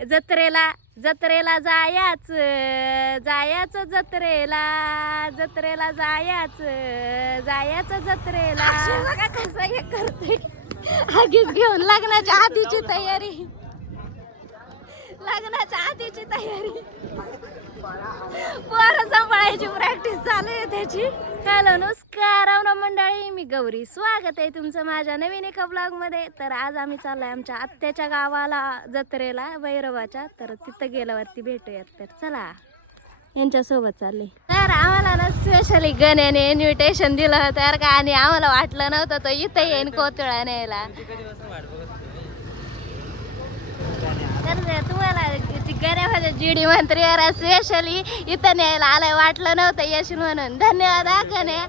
जत्रेला जत्रेला जायाच जायाचं जत्रेला जत्रेला जायाच जत्रेला बघा कसं हे करते आगीच घेऊन लग्नाच्या आधीची तयारी पोरं सांभाळायची प्रॅक्टिस चालू आहे त्याची. हॅलो नमस्कार रावणा मंडळी, मी गौरी. स्वागत आहे तुमचं माझ्या नवीन एका ब्लॉग मध्ये. तर आज आम्ही चाललोय आमच्या आत्याच्या गावाला जत्रेला भैरवाच्या. तर तिथं गेल्यावरती भेटूयात. तर चला यांच्यासोबत चालले. तर आम्हाला ना स्पेशली गण्याने इन्व्हिटेशन दिलं होतं का, आणि आम्हाला वाटलं नव्हतं तो इथं येईन कोतुळा न्यायला. तर तुम्हाला गण्याच्या जीडी मंत्री स्पेशली इथं न्यायला आलाय, वाटलं नव्हतं येशील म्हणून. धन्यवाद हा गण्या.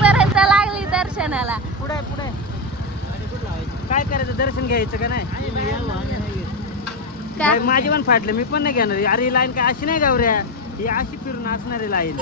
पर्यंत लागली दर्शनाला. पुढे पुढे काय करायचं, दर्शन घ्यायचं का नाही? काय माझी पण फाटलं, मी पण नाही घेणार. अरे लाईन काय अशी नाही गावऱ्या, ही अशी फिरून असणारी लाईन.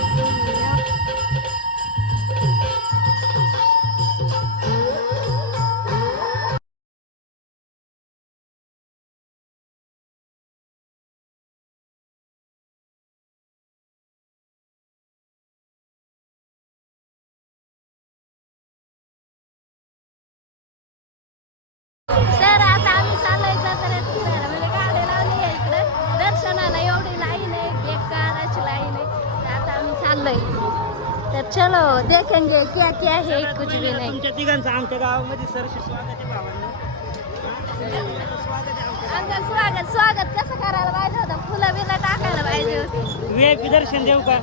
तर आता आम्ही चाललोय जत्रेत फिरायला. म्हणजे गाडी लावली आहे इकडं दर्शनाला. एवढी लाईन आहे, एक काराची लाईन आहे. तर आता आम्ही चाललोय. तर चलो देखेंगे क्या क्या है, कुछ भी नाही. तुमच्या तिघांचं आमच्या गावामध्ये सरशी स्वागत आहे भावांनो. आमचं स्वागत कसं करायला पाहिजे होतं? फुलं बिलं टाकायला पाहिजे होती. VIP दर्शन देऊ का?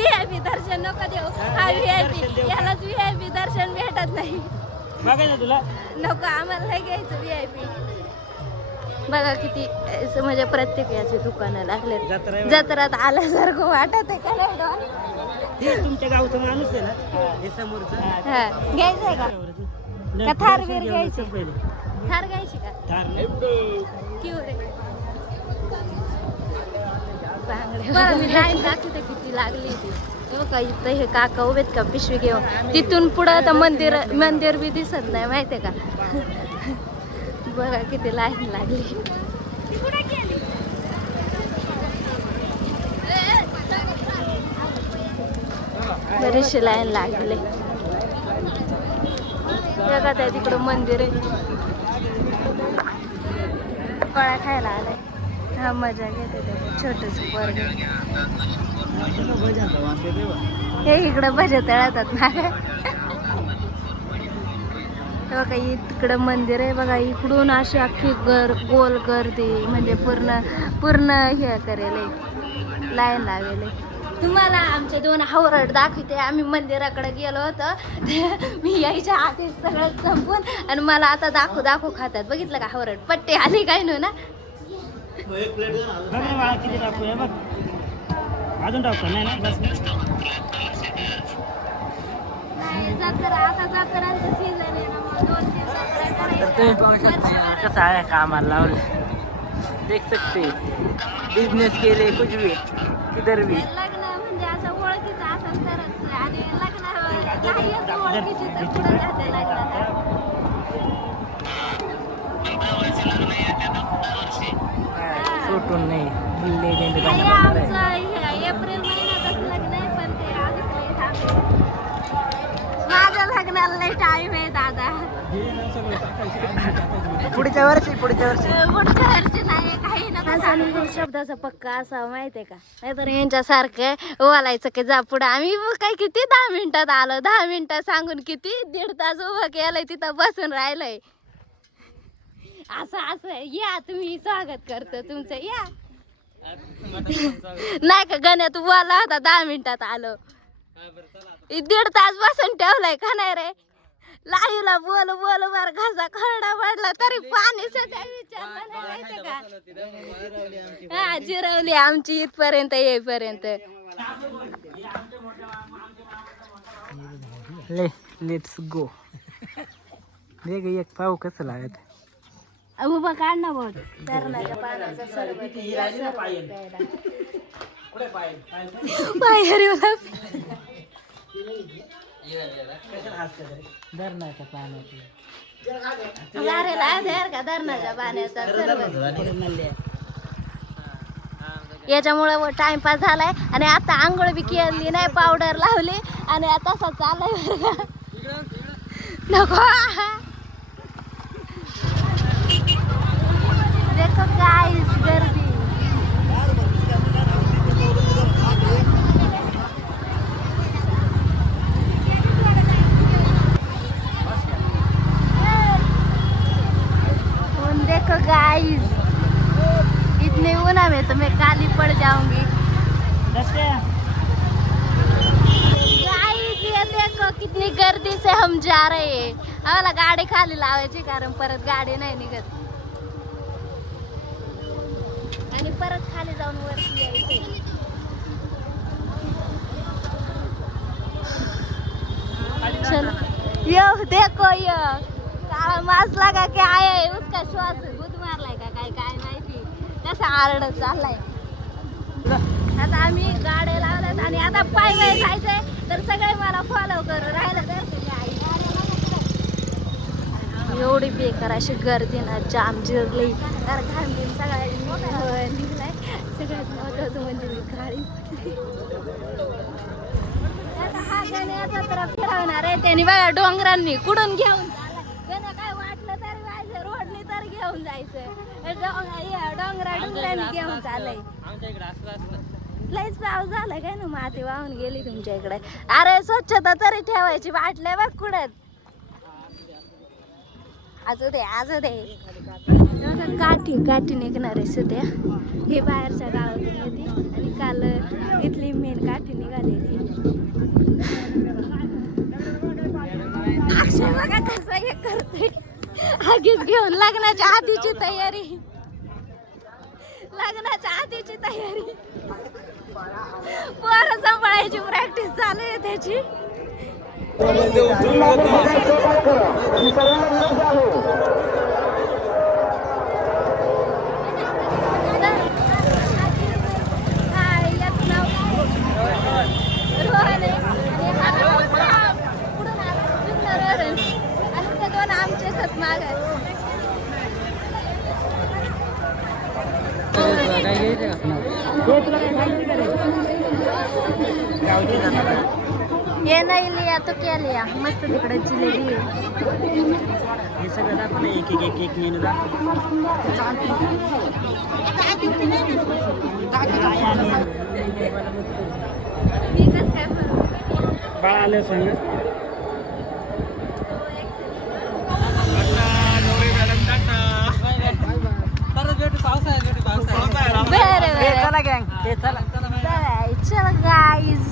VIP दर्शन नको देऊ. हा VIP, यालाच VIP दर्शन भेटत नाही. बघायचं तुला नको, आम्हाला नाही घ्यायचं VIP. बघा किती म्हणजे प्रत्येक याचे दुकानं लागले. जत्रात आल्यासारखं वाटत आहे का नाही डॉन? हे तुमच्या गावचा माणूस आहे ना, हे समोरचं. हा घ्यायचंय का थार बीर घ्यायची? थार घ्यायची का? क्यू रे बरं, मी लाईन दाखवते किती लागली ती. का इथं हे काका उभेत का पिशवी घेऊन. तिथून पुढं तर मंदिर बी दिसत नाही, माहितीये का? बघा किती लाईन लागली. बरीचशी लाईन लागली. बघा त्या तिकडं मंदिर आहे. फळा खायला आलाय. हा मजा घेते छोटस वर्ग. हे इकडं भजे तळतात ना. बघा तिकडं मंदिर आहे. बघा इकडून अशी अख्खी गोल गर्दी, म्हणजे पूर्ण हे करेल, लाईन लावेल. तुम्हाला आमचे 2 हावरट दाखवते. आम्ही मंदिराकडे गेलो होतो, मी यायच्या आधीच सगळं संपून, आणि मला आता दाखवू खातात. बघितलं का हावरट? पट्टी आली काय ना. अजून टाकतो नाही ना, बस. आता जत्रांचं सीझन आहे ना, मग 2-3 तर तुम्ही पाहू शकता कसं आहे कामाला लावलं. देख सकते बिजनेस के लिए कुछ भी किधर भी. लग्न म्हणजे असं ओळखीचं असेल तरच. आणि लग्न ओळखीची तर पुढे जाते लग्नाला. सुटून नाही आमचं एप्रिल महिन्यातच लग्न आहे, पण ते अजून माझ्या लग्नाला लय टाइम आहे दादा. पुढच्या वर्षी नाही काही ना. शब्दाचा पक्का असा माहितीये का? नाहीतर यांच्यासारखं बोलायचं की जा पुढं. आम्ही काय किती 10 मिनिटात आलो. 10 मिनिटं सांगून किती 1.5 तास उभं केलंय, तिथं बसून राहिलंय. असं या, तुम्ही स्वागत करतो तुमचं, या. नाही का गण्या, तू बोला होता 10 मिनिटात आलो. 1.5 तास बसून ठेवलाय का नाही रे? लाईला बोल बर घासा खरडा पडला तरी पाणी सध्या विचारलं नाही, माहिती का? हा जिरवली आमची इथपर्यंत येईपर्यंत. Let's go. वेग एक पाव कसं लागत. उभा काढ ना बोट. धरणाच्या पाण्याचा सरबत बाहेर धरणाच्या पाण्याची धरणाच्या पाण्याचा सरबत. याच्यामुळे टाइमपास झालाय आणि आता आंघोळ बी केली नाही, पावडर लावली आणि आता तसा चाललाय. नको देखो गाइस गर्दी. देखो गाइस इतने ऊना में तो मैं काली पड़ जाऊंगी. गाइस ये देखो कितनी गर्दी से हम जा रहे हैं. आम्हाला गाडी खाली लावायची कारण परत गाडी नाही निघत आणि परत खाली जाऊन वरती यायचं. चलो यो देखो यो काळा मास्क लगा के आया है, उसका श्वास गुद मारलाय का काय काय माहिती कसा आरडत चाललाय. आता आम्ही गाड्या लावल्यात आणि आता पाय पाय जायचंय तर सगळे मला फॉलो करू राहिलं तर एवढी बेकार अशी गर्दी ना, जाम जिरली तर घालून सगळ्या निघलाय. सगळ्यात महत्वाचं म्हणजे गाडी. आता हा गण्याचा तर फिरवणार आहे त्याने बघा डोंगरांनी कुठून घेऊन त्यांना काय वाटलं तर जायचं, रोडने तर घेऊन जायचं. डोंगरांनी घेऊन चाललंय. लईच पाऊस झाला काय ना, माती वाहून गेली तुमच्या इकडे. अरे स्वच्छता तरी ठेवायची, बाटल्या बघ कुठं. आजू दे काठी निघणार आहे सध्या. हे बाहेरच्या गावातून येते आणि काल इथली मेन काठी निघालेली. अक्षय बघा कसं हे करतोय. आगीच घेऊन लग्नाच्या आधीची तयारी. पोरं सांभाळायची प्रॅक्टिस चालू आहे त्याची. याचं नाव रोहन आहे पुढून रोहन आणि ते दोन आमचेच आहेत मागे. ये नहीं लिया तो क्या लिया. मस्त तिकडे जिलेबी आहे. हे सगळं दाखवलं एक मेनू बाळा आलं सांग. चला गाइस